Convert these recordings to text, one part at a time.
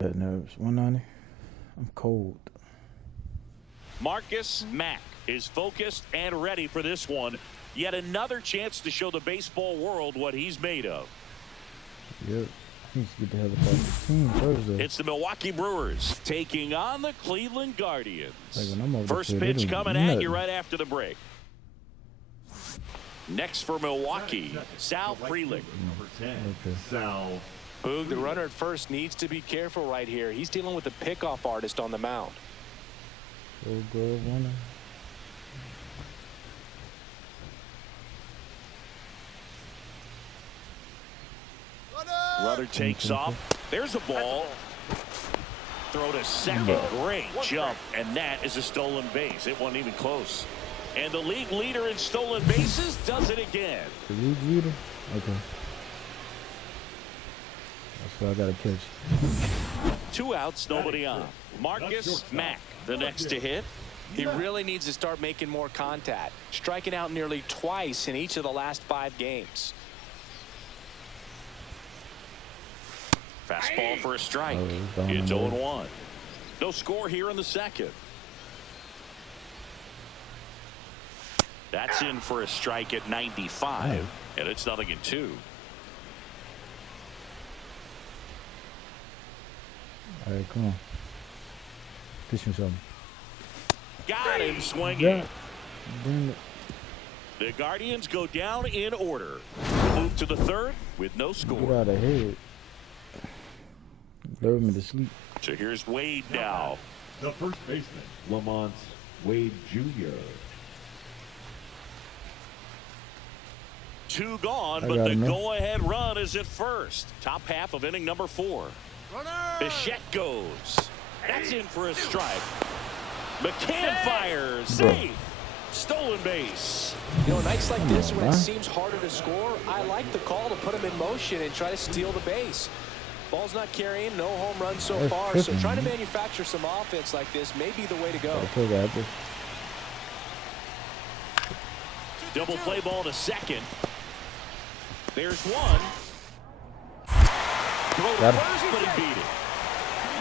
bad nerves. 190. I'm cold. Marcus Mack is focused and ready for this one. Yet another chance to show the baseball world what he's made of. Yep. He needs to get the hell about the team Thursday. It's the Milwaukee Brewers taking on the Cleveland Guardians. Like First pitch coming at you right after the break. Next for Milwaukee, Sal Frelick. Okay. Sal. Boog, the runner at first needs to be careful right here. He's dealing with a pickoff artist on the mound. Gold glove winner. Runner takes off. There's a ball. Throw to second. Great jump. And that is a stolen base. It wasn't even close. And the league leader in stolen bases does it again. The league leader? Okay. That's what I got to catch. 2 outs, nobody on. Marcus Mack, the next to hit. He really needs to start making more contact. Striking out nearly twice in each of the last 5 games. Fastball for a strike. Oh, it's 0-1. No score here in the second. That's in for a strike at 95, and it's 0-2. All right, come on. Pitch me something. Got him swinging. Yeah. Damn it. The Guardians go down in order. Move to the third with no Get score. out of here. Lure me to sleep. So here's Wade now. The first baseman, Lamont Wade Jr. 2 gone, but the go-ahead run is at first. Top half of inning number 4. Bichette goes. That's in for a strike. McCann fires. Safe. Stolen base. You know, nights like this when it seems harder to score, I like the call to put him in motion and try to steal the base. Ball's not carrying, no home runs so far, so trying to manufacture some offense like this may be the way to go. Double play ball to second. There's one. Throw to first, but he beat it.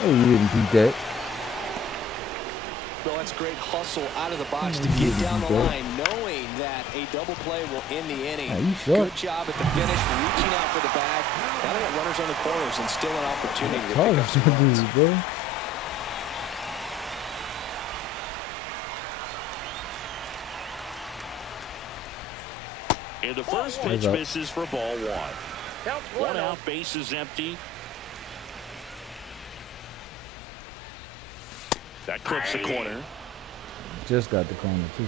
Oh, you didn't beat that. Well, that's great hustle out of the box to get down the line, knowing that a double play will end the inning. Good job at the finish, reaching out for the bag. Now they got runners on the corners and still an opportunity to pick up some runs. Bro. And the first pitch misses for ball 1. 1 out, base is empty. That clips the corner. Just got the corner, too.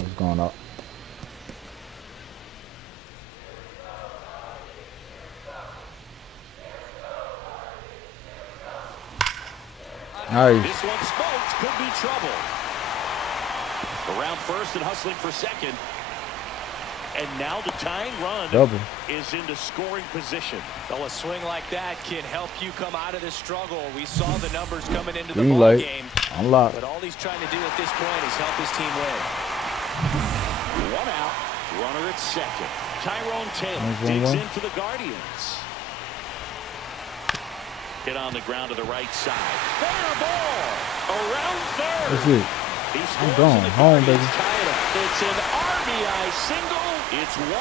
It's going up. Nice. This one smokes, could be trouble. Around first and hustling for second. And now the tying run is into scoring position. Well, a swing like that can help you come out of this struggle. We saw the numbers coming into the ball game. Unlocked. But all he's trying to do at this point is help his team win. 1 out, runner at second. Tyrone Taylor digs in for the Guardians. Hit on the ground to the right side. Fair ball around third. That's it. I'm going home, baby. It's an RBI single. It's 1-1.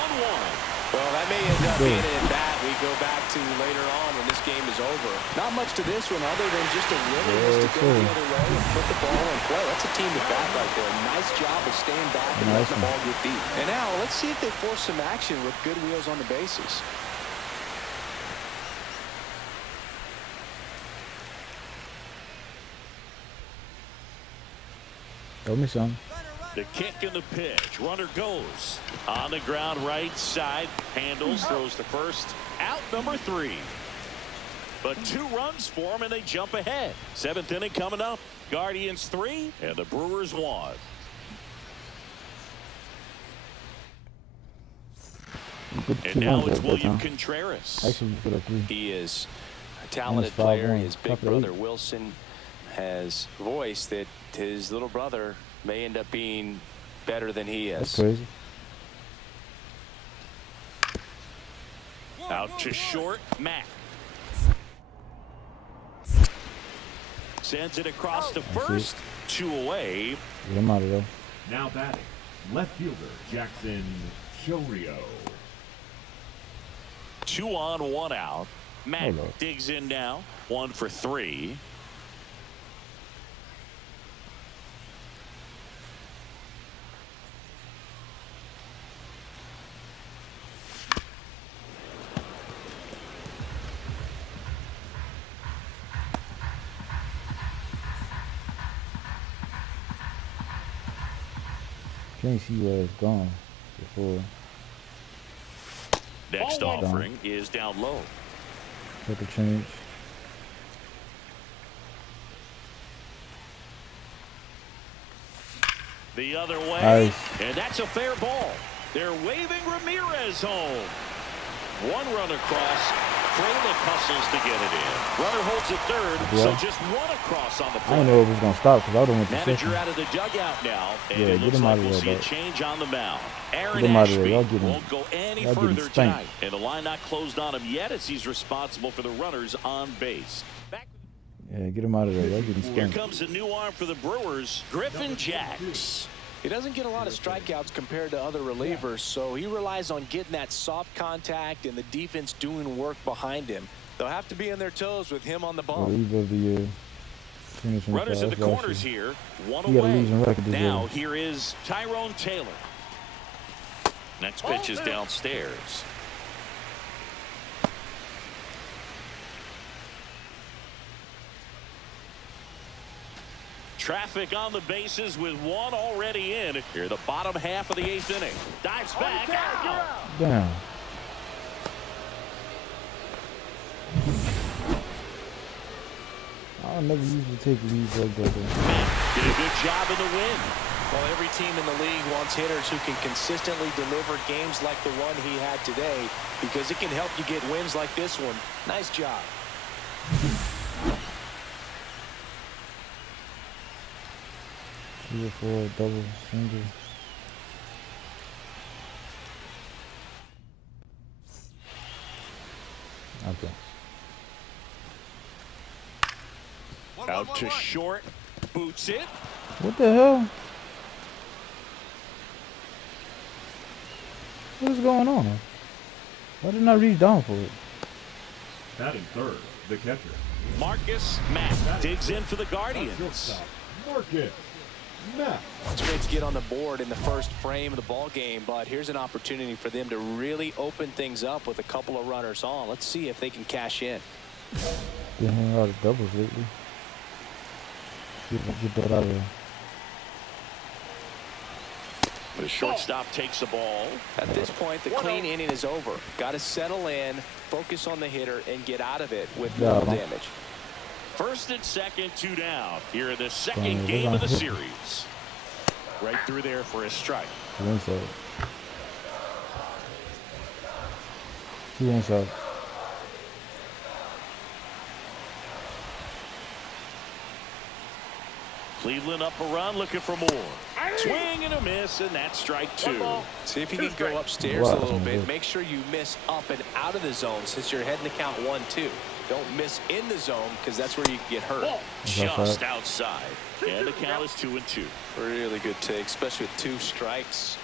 Well, that may end up being an at-bat we go back to later on when this game is over. Not much to this one other than just a willingness to go the other way and put the ball in play. That's a team to bat right there. Nice job of staying back and letting the ball get deep. And now let's see if they force some action with good wheels on the bases. Throw me some. The kick and the pitch. Runner goes on the ground right side. Handles, throws to first. Out number 3. But 2 runs for them and they jump ahead. 7th inning coming up. Guardians 3 and the Brewers 1. And now it's William Contreras. He is a talented player. His big brother Wilson has voiced that his little brother may end up being better than he is. That's crazy. Out to short, Mack. Sends it across to first. 2 away. Get him out of there. Now batting, left fielder Jackson Chorio. 2 on, 1 out. Mack digs in now. 1 for 3. Can't see where it's gone before. Next offering is down low. Put the change. The other way. Nice. And that's a fair ball. They're waving Ramirez home. 1 run across. Frelick hustles to get it in. Runner holds at third, so just 1 across on the play. I didn't know it was going to stop because I would have went to Manager second. out of the dugout now, and Yeah, it get looks him like out of we'll there, see a bud. change on the mound. Aaron Get him out of there. Ashby Y'all get him. won't go any Y'all get him further spanked. tonight, and the line not closed on him yet as he's responsible for the runners on base. Back Yeah, get him out of there. Y'all get him Here spanked. comes a new arm for the Brewers, Griffin Jacks. He doesn't get a lot of strikeouts compared to other relievers, so he relies on getting that soft contact and the defense doing work behind him. They'll have to be on their toes with him on the bump. Reliever of the year. Finishing Runners in the fast last corners year. here, 1 He got a away. losing record this Now year. here is Tyrone Taylor. Next pitch is downstairs. Traffic on the bases with 1 already in. Here, the bottom half of the 8th inning. Dives back. Out. Damn. I never usually take leads like that. Did a good job in the win. Well, every team in the league wants hitters who can consistently deliver games like the one he had today because it can help you get wins like this one. Nice job. Three or four, double, single. Okay. Out to short. Boots it. What the hell? What is going on? Why didn't I reach down for it? Batting third, the catcher. Marcus Mack digs in for the Guardians. Marcus Mack. It's great to get on the board in the first frame of the ball game, but here's an opportunity for them to really open things up with a couple of runners on. Let's see if they can cash in. Been hanging out of doubles lately. Get that out of there. The shortstop takes the ball. At this point, the clean inning is over. Got to settle in, focus on the hitter, and get out of it with no damage. First and second, 2 down. Here in the second game of the series. Right through there for a strike. Two inside. Two inside. Cleveland up a run, looking for more. Swing and a miss, and that's strike 2. See if you can go upstairs a little bit. Make sure you miss up and out of the zone since you're heading to count 1-2. Don't miss in the zone because that's where you can get hurt. Just outside. And the count is 2-2. Really good take, especially with 2 strikes.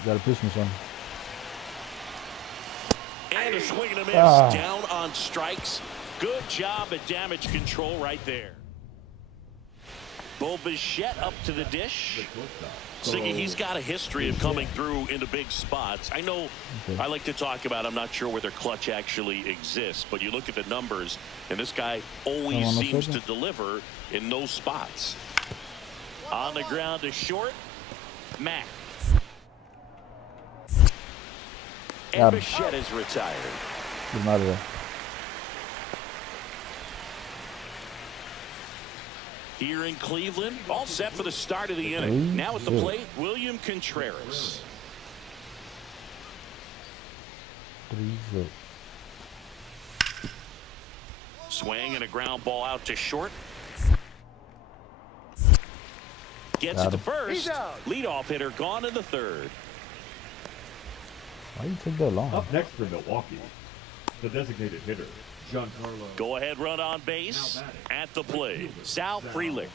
You gotta pitch me something. And a swing and a miss. Down on strikes. Good job at damage control right there. Bo Bichette up to the dish. Siggy, he's got a history of coming through into big spots. I know I like to talk about, I'm not sure whether clutch actually exists, but you look at the numbers, and this guy always seems to deliver in those spots. On the ground to short, Mack. And Bichette is retired. Get him out of there. Here in Cleveland, all set for the start of the inning. Now at the plate, William Contreras. 3-0. Swing and a ground ball out to short. Gets it to first. Leadoff hitter gone in the third. Why you take that long? Up next for Milwaukee, The designated hitter, Giancarlo. Go ahead run on base at the plate. Sal Frelick.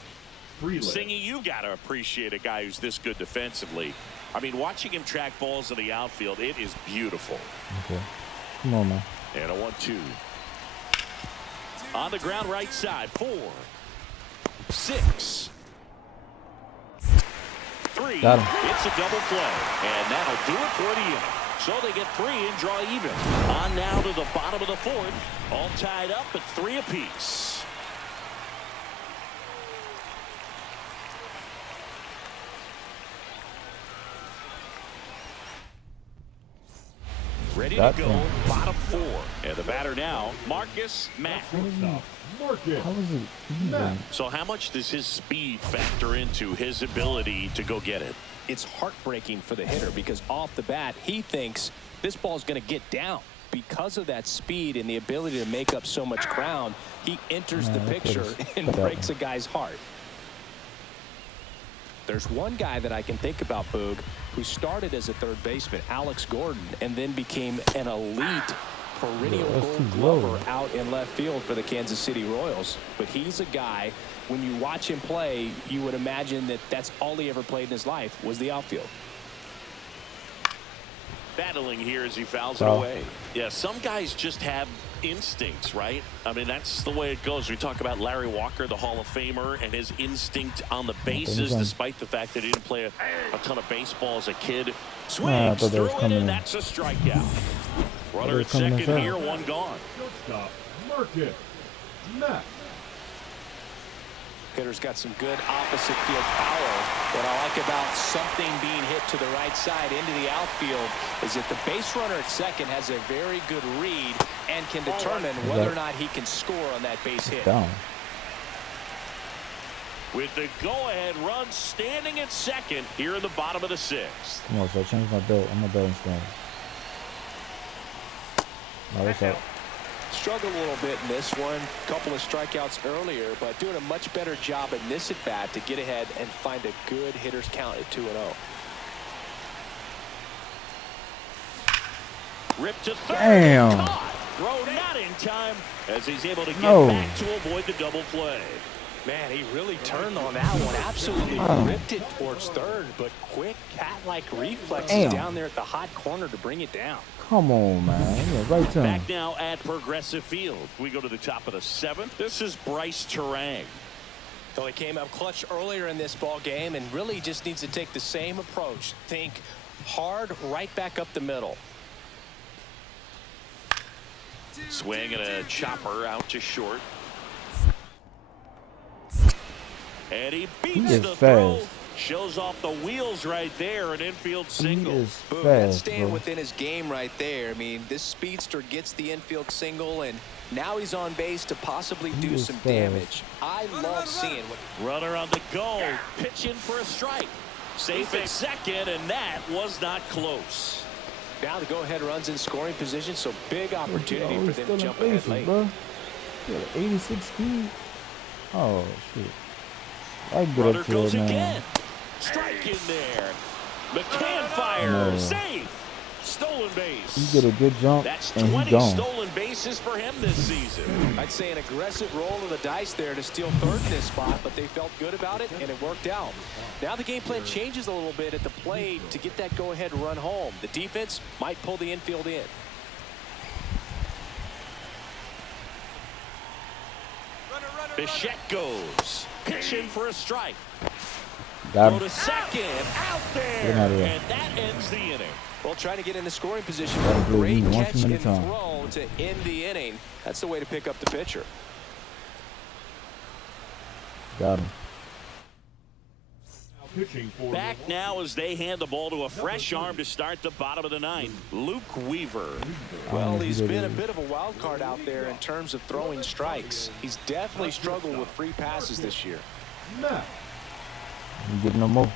Singy, you got to appreciate a guy who's this good defensively. I mean, watching him track balls in the outfield, it is beautiful. Okay. Come on, man. And a 1-2. On the ground right side. 4, 6, 3. Got him. It's a double play. And that'll do it for the inning. So they get 3 and draw even. On now to the bottom of the 4th. All tied up at 3 apiece. Ready to go, bottom 4. And the batter now, Marcus Matt. How is it even? So how much does his speed factor into his ability to go get it? It's heartbreaking for the hitter because off the bat, he thinks this ball is going to get down. Because of that speed and the ability to make up so much ground, he enters the picture and breaks a guy's heart. There's one guy that I can think about, Boog, who started as a third baseman, Alex Gordon, and then became an elite perennial Gold Glover out in left field for the Kansas City Royals. But he's a guy, when you watch him play, you would imagine that that's all he ever played in his life was the outfield. Battling here as he fouls it away. Yeah, some guys just have instincts, right? I mean, that's the way it goes. We talk about Larry Walker, the Hall of Famer, and his instinct on the bases, despite the fact that he didn't play a ton of baseball as a kid. Swings through it, and that's a strikeout. Runner at second here, 1 gone. Shortstop, Marcus Matt. Hitter's got some good opposite field power. What I like about something being hit to the right side into the outfield is that the base runner at second has a very good read and can determine whether or not he can score on that base hit. With the go-ahead run standing at second here in the bottom of the 6th. Come on, so I changed my belt. I'm a batting stance. Now what's up? Struggled a little bit in this one. Couple of strikeouts earlier, but doing a much better job in this at bat to get ahead and find a good hitter's count at 2-0. Ripped to third. Damn. Caught. Throw not in time as he's able to get back to avoid the double play. Man, he really turned on that one. Absolutely ripped it towards third, but quick cat-like reflexes down there at the hot corner to bring it down. Come on, man. Yeah, right to him. Back now at Progressive Field. We go to the top of the 7th. This is Bryce Terang. So he came up clutch earlier in this ball game and really just needs to take the same approach. Think hard right back up the middle. Swing and a chopper out to short. And he beats the throw. Shows off the wheels right there, an infield single. That's staying within his game right there. I mean, this speedster gets the infield single, and now he's on base to possibly do some damage. I love seeing what. Runner on the go, pitching for a strike. Safe at second, and that was not close. Now the go-ahead runs in scoring position, so big opportunity for them to jump ahead late. 86 speed. Oh shit! I get Runner up to goes it, man. again. Strike in there. McCann fires. Safe. Stolen base. He get a good jump. That's and 20 he gone. stolen bases for him this season. I'd say an aggressive roll of the dice there to steal third in this spot, but they felt good about it, and it worked out. Now the game plan changes a little bit at the plate to get that go-ahead run home. The defense might pull the infield in. Bichette goes. Pitching for a strike. Got Go him. to second. Out there. And that ends the inning. Well, trying to get into scoring position. Gotta do it Great once catch too many and times. throw to end the inning. That's the way to pick up the pitcher. Got him. Back now as they hand the ball to a fresh arm to start the bottom of the 9th. Luke Weaver. Well, he's been a bit of a wild card out there in terms of throwing strikes. He's definitely struggled with free passes this year. You get no more.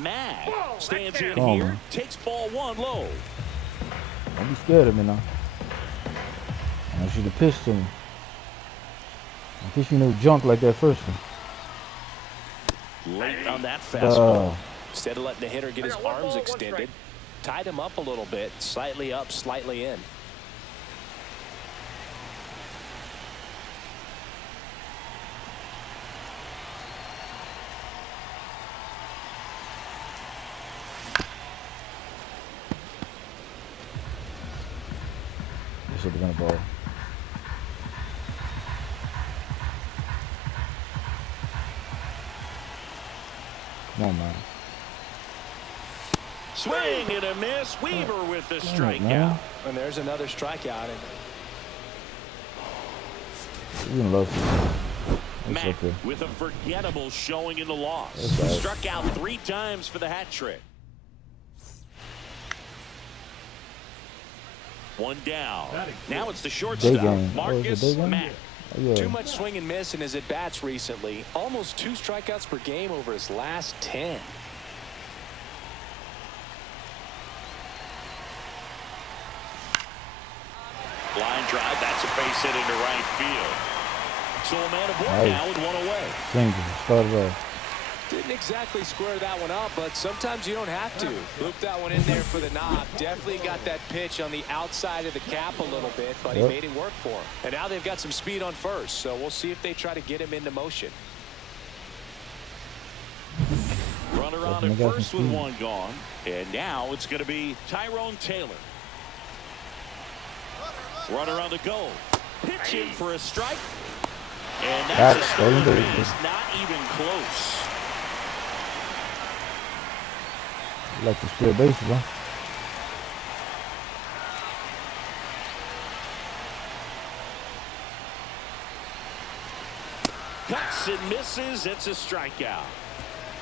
Matt stands in Come on, here, man. takes ball 1 low. Don't be scared of me now. I want you to pitch to me. I pitch you no junk like that first one. Late on that fastball. Instead of letting the hitter get his arms extended, tied him up a little bit, slightly up, slightly in. This should have been a ball. Come on, man. Swing and a miss. Weaver with the man. strikeout. And there's another strikeout. You're gonna love this. Mack Okay. with a forgettable showing in the loss. That's right. Struck out 3 times for the hat trick. 1 down. Now it's the Day shortstop, game. Oh, is it Marcus day game? Mack. Oh, yeah. Too much swing and miss in his at-bats recently. Almost 2 strikeouts per game over his last 10. Line drive. That's a base hit into right field. So a man aboard Nice. now with 1 away. Single. Started off. Didn't exactly square that one up, but sometimes you don't have to. Loop that one in there for the knock. Definitely got that pitch on the outside of the cap a little bit, but he made it work for him. And now they've got some speed on first, so we'll see if they try to get him into motion. Runner on at first with 1 gone. And now it's going to be Tyrone Taylor. Runner on the go. Pitching for a strike. And that's a stolen base. Not even close. You like to steal bases, huh? Cuts and misses. It's a strikeout.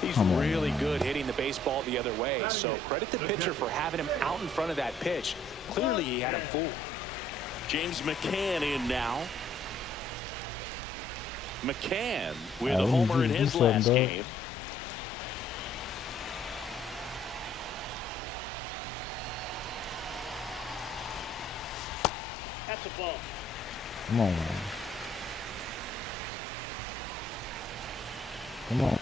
He's really good hitting the baseball the other way, so credit the pitcher for having him out in front of that pitch. Clearly he had him fooled. James McCann in now. McCann with a homer in his last game. That's a ball. Come on, man. Come on.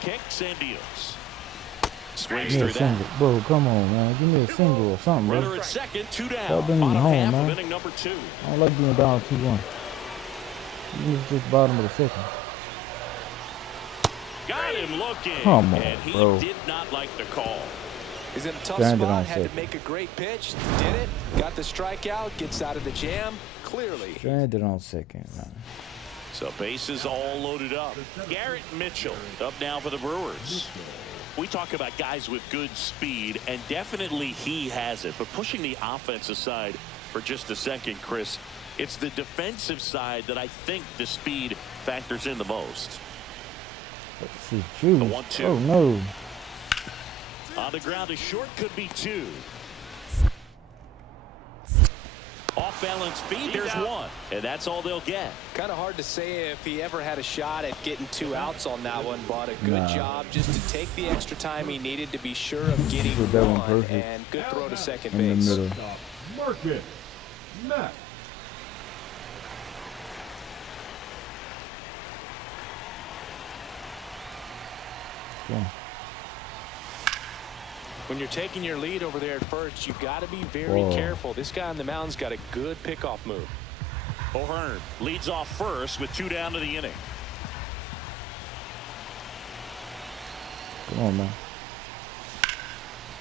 Kicks and deals. Swings Give me through a single. that. Bro, come on, man. Give me a single or something, bro. Runner at second, 2 down. Stop bringing me Bottom home, half man. of inning number 2. I don't like being down 2-1. Even if it's just bottom of the second. Got him looking. Come on, and he bro. did not like the call. He's in a tough Stranded spot, on had to second. make a great pitch, did it, got the strikeout, gets out of the jam, clearly. Stranded on second, man. So bases all loaded up. Garrett Mitchell up now for the Brewers. We talk about guys with good speed, and definitely he has it. But pushing the offense aside for just a second, Chris, it's the defensive side that I think the speed factors in the most. Let's see. Shoot. The 1-2. Oh, no. On the ground, a short could be 2. Off balance feed, there's 1. And that's all they'll get. Kind of hard to say if he ever had a shot at getting 2 outs on that one, but a good job just to take the extra time he needed to be sure of getting Put that one 1, perfect. and good throw to second In the base. middle. Marcus Mack. Yeah. When you're taking your lead over there at first, you got to be very careful. This guy on the mound's got a good pickoff move. O'Hearn leads off first with 2 down to the inning. Come on, man.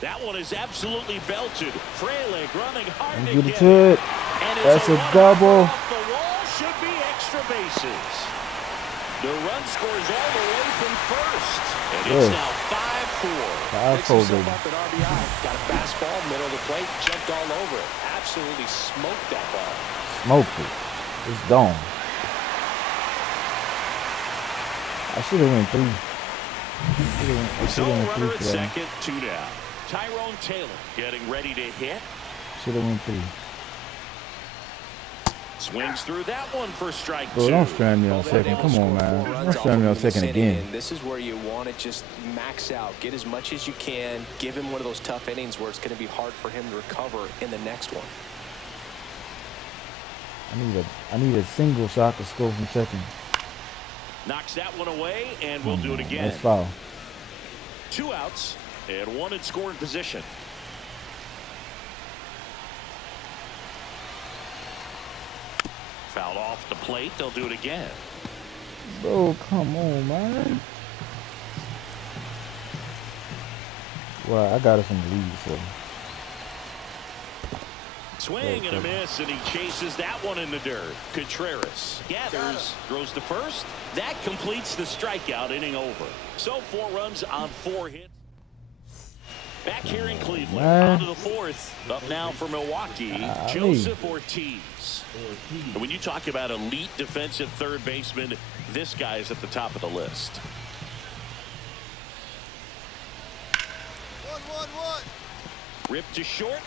That one is absolutely belted. Frelick running hard to Get get it to it. And That's it's a double. off the wall. Should be extra bases. The run scores all the way from first. And it's now 5-4. 5-4, Picks himself baby. up an RBI. Got a fastball, middle of the plate, jumped all over it. Absolutely smoked that ball. Smoked it. It's gone. I should have went 3. I So should have runner went at 3 for that. second, 2 down. Tyrone Taylor getting ready to hit. Should have went 3. Swings through that one for strike 2. Bro, don't strand me on second. Come on, man. Don't strand me on second again. This is where you want to just max out, get as much as you can, give him one of those tough innings where it's going to be hard for him to recover in the next one. I need a single shot to score from second. Knocks that one away, and we'll do it again. That's foul. 2 outs. And one in scoring position. Fouled off the plate. They'll do it again. Bro, come on, man. Well, I got us in the lead, so. Swing and a miss, and he chases that one in the dirt. Contreras gathers, throws to first. That completes the strikeout, inning over. So 4 runs on 4 hits. Back here in Cleveland, on to the 4th. Up now for Milwaukee, Joseph Ortiz. And when you talk about elite defensive third baseman, this guy is at the top of the list. 1-1-1. Ripped to short.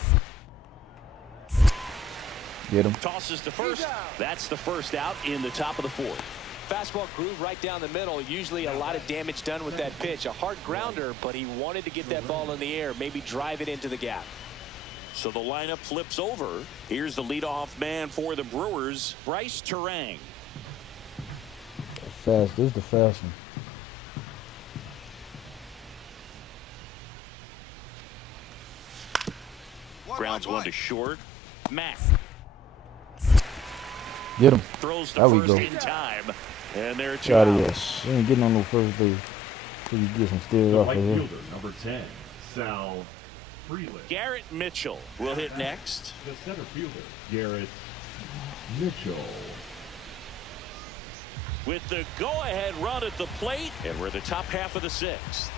Get him. Tosses to first. That's the first out in the top of the 4th. Fastball groove right down the middle. Usually a lot of damage done with that pitch. A hard grounder, but he wanted to get that ball in the air, maybe drive it into the gap. So the lineup flips over. Here's the leadoff man for the Brewers, Bryce Terang. Fast. This is the fast one. Grounds one to short. Matt. Get him. Throws the There we first go. in time. And there are 2 Got it. outs. We ain't getting on no first base. So you get some steals The off right of here. fielder, number 10, Sal Freeland. Garrett Mitchell will hit next. The center fielder, Garrett Mitchell. With the go-ahead run at the plate. And we're the top half of the 6th.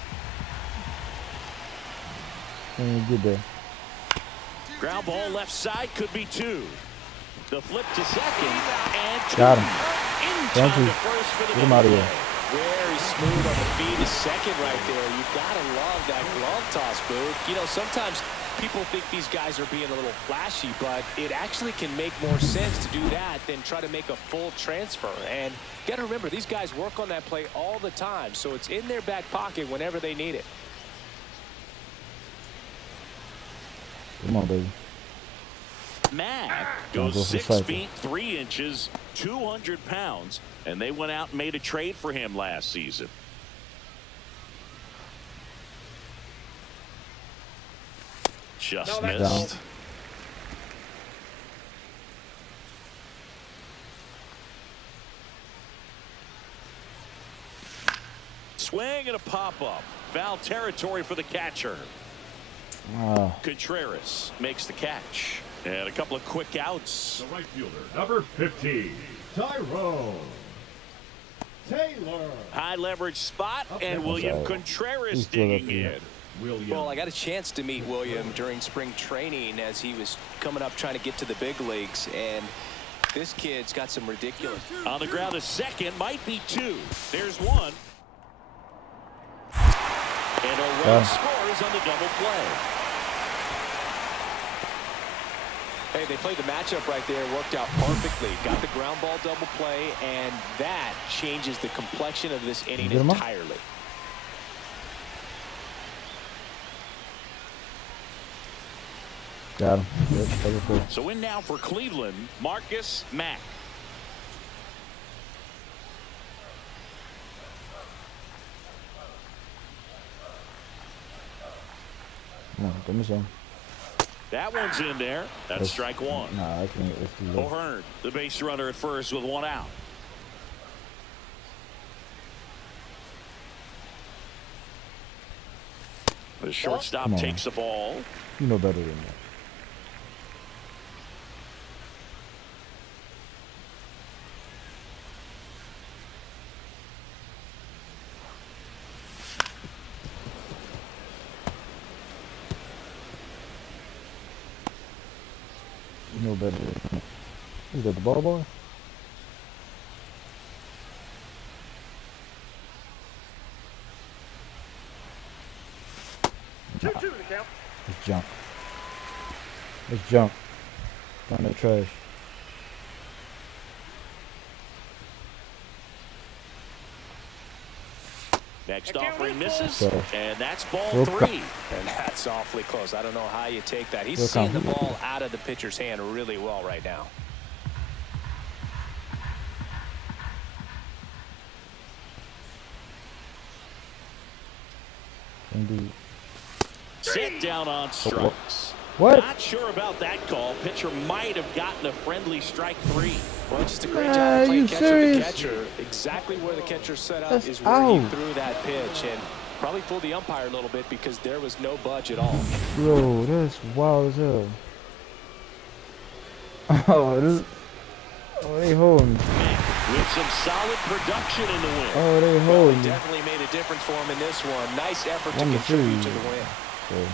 Ain't get there. Ground ball left side, could be 2. The flip to second, and 2. Got him. In Thank time you. to first for the Get him out of double here. play. Very smooth on the feed to second right there. You gotta love that glove toss, Booth. You know, sometimes people think these guys are being a little flashy, but it actually can make more sense to do that than try to make a full transfer. And you gotta remember, these guys work on that play all the time, so it's in their back pocket whenever they need it. Come on, baby. Mack Don't goes go for 6 cycle. feet 3 inches, 200 pounds, and they went out and made a trade for him last season. Just missed. Swing and a pop-up. Foul territory for the catcher. Contreras makes the catch. And a couple of quick outs. The right fielder, number 15, Tyrone Taylor. High leverage spot, and William Contreras He's still up digging here. in. William. Well, I got a chance to meet William during spring training as he was coming up trying to get to the big leagues, and this kid's got some ridiculous. On the ground, a second, might be 2. There's 1. And a run scores on the double play. Hey, they played the matchup right there, worked out perfectly. Got the ground ball double play, and that changes the complexion of this inning entirely. Got him. Yep, so in now for Cleveland, Marcus Mack. No, give me some. That one's in there. That's strike 1. Nah, I can't. It's too low. O'Hearn, the base runner at first with 1 out. The shortstop takes the ball. You know better than that. You know better than that. Is that the ball boy? Nah. It's junk. It's junk. Find that trash. Next offering misses, and that's ball Real 3. And that's awfully close. I don't know how you take that. He's Real seeing the calm. ball out of the pitcher's hand really well right now. Indeed. Set down on strikes. What? Not sure about that call. Pitcher might have gotten a friendly strike 3. Well, just a great job playing you catcher serious? with the catcher. Exactly where the catcher set up That's is where he out. threw that pitch, and probably fooled the umpire a little bit because there was no budge at all. Bro, that's wild as hell. Oh, they holding. With some solid production in the win. Oh, they Well, holding. he definitely made a difference for him in this one. Nice effort to Won the contribute series. to the win. So.